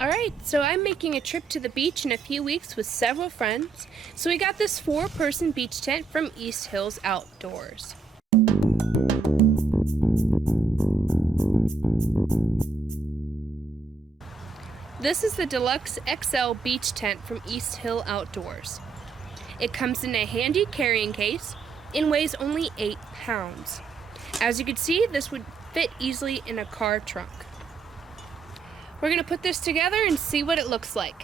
Alright, so I'm making a trip to the beach in a few weeks with several friends, so we got this 4-person beach tent from Easthills Outdoors. This is the Deluxe XL beach tent from Easthill Outdoors. It comes in a handy carrying case and weighs only 8 pounds. As you can see, this would fit easily in a car trunk. We're going to put this together and see what it looks like.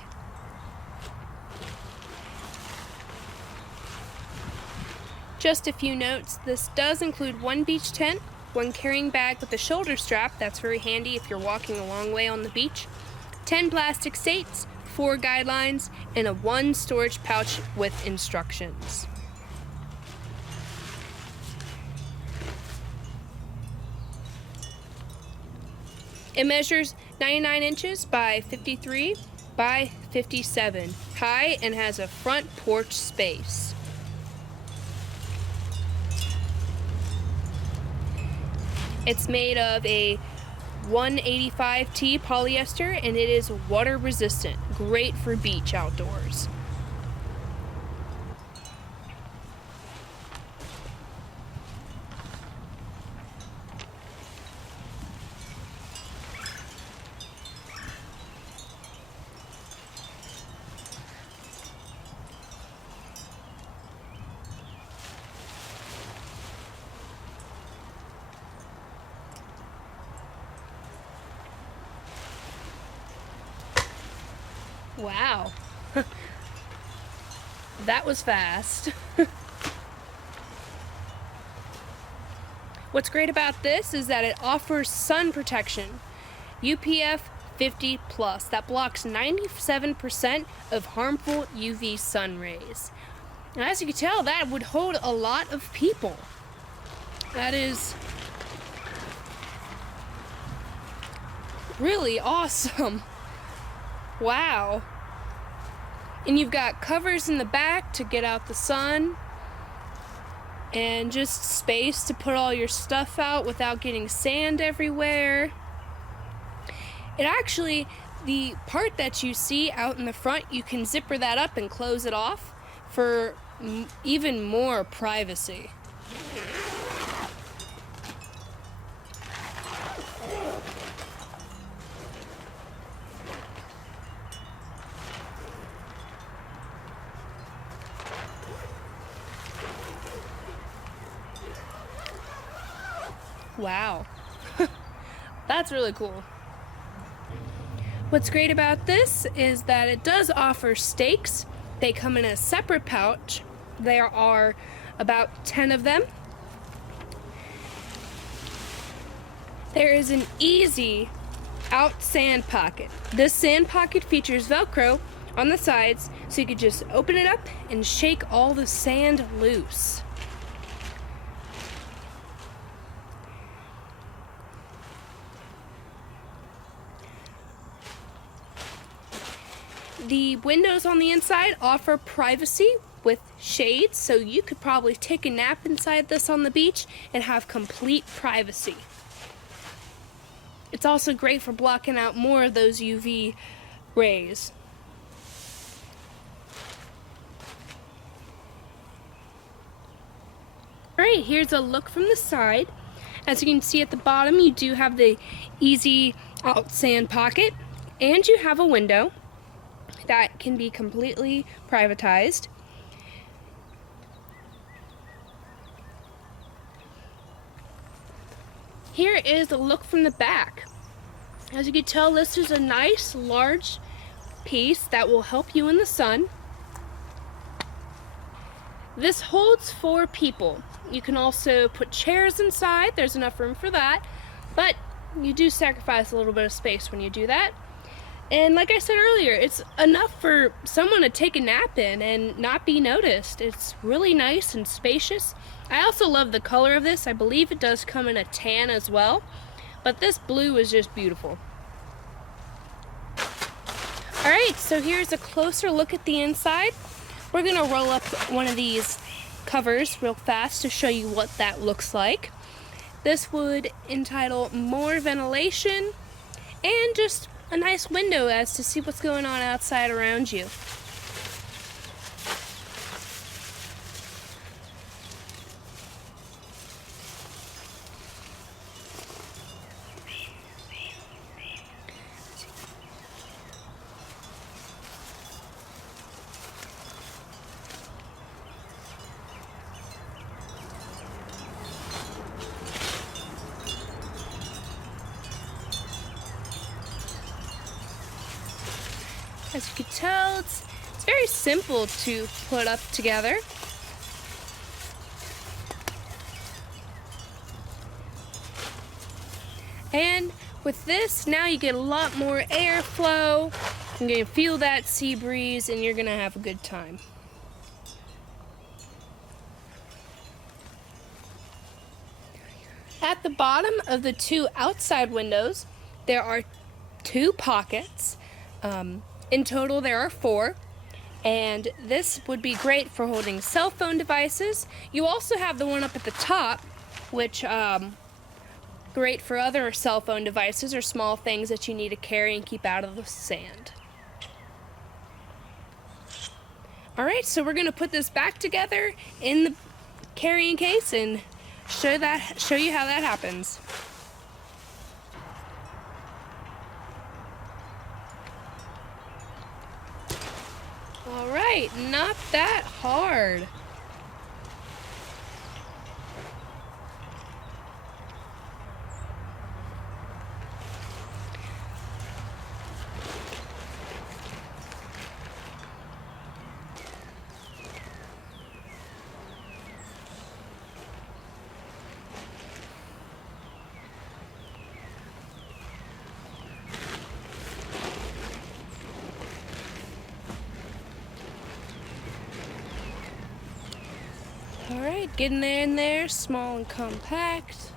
Just a few notes, this does include 1 beach tent, 1 carrying bag with a shoulder strap, that's very handy if you're walking a long way on the beach, 10 plastic states, 4 guidelines, and a 1 storage pouch with instructions. It measures 99 inches by 53 by 57 high and has a front porch space. It's made of a 185T polyester and it is water resistant, great for beach outdoors. Wow, that was fast. What's great about this is that it offers sun protection, UPF 50+, that blocks 97% of harmful UV sun rays. And as you can tell, that would hold a lot of people. That is really awesome. Wow. And you've got covers in the back to get out the sun and just space to put all your stuff out without getting sand everywhere. It actually, the part that you see out in the front, you can zipper that up and close it off for even more privacy. Wow, that's really cool. What's great about this is that it does offer stakes. They come in a separate pouch. There are about 10 of them. There is an easy out sand pocket. This sand pocket features Velcro on the sides, so you could just open it up and shake all the sand loose. The windows on the inside offer privacy with shades, so you could probably take a nap inside this on the beach and have complete privacy. It's also great for blocking out more of those UV rays. Alright, here's a look from the side. As you can see at the bottom, you do have the easy out sand pocket, and you have a window that can be completely privatized. Here is a look from the back. As you can tell, this is a nice large piece that will help you in the sun. This holds 4 people. You can also put chairs inside, there's enough room for that, but you do sacrifice a little bit of space when you do that. And like I said earlier, it's enough for someone to take a nap in and not be noticed. It's really nice and spacious. I also love the color of this. I believe it does come in a tan as well, but this blue is just beautiful. Alright, so here's a closer look at the inside. We're going to roll up one of these covers real fast to show you what that looks like. This would entitle more ventilation and just a nice window as to see what's going on outside around you. As you can tell, it's very simple to put up together. And with this, now you get a lot more airflow. You're going to feel that sea breeze and you're going to have a good time. At the bottom of the two outside windows, there are 2 pockets. In total, there are 4, and this would be great for holding cell phone devices. You also have the one up at the top, which great for other cell phone devices or small things that you need to carry and keep out of the sand. All right, so we're going to put this back together in the carrying case and show you how that happens. All right, not that hard. Alright, getting there in there, small and compact.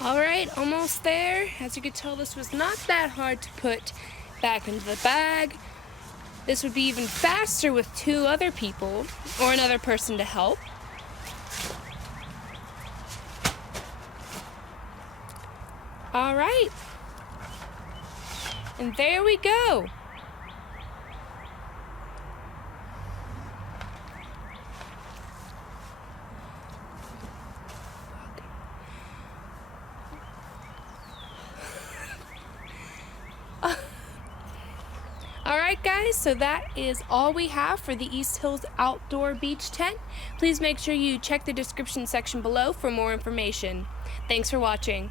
Alright, almost there. As you can tell, this was not that hard to put back into the bag. This would be even faster with 2 other people or another person to help. Alright. And there we go. Alright guys, so that is all we have for the Easthills Outdoor Beach Tent. Please make sure you check the description section below for more information. Thanks for watching.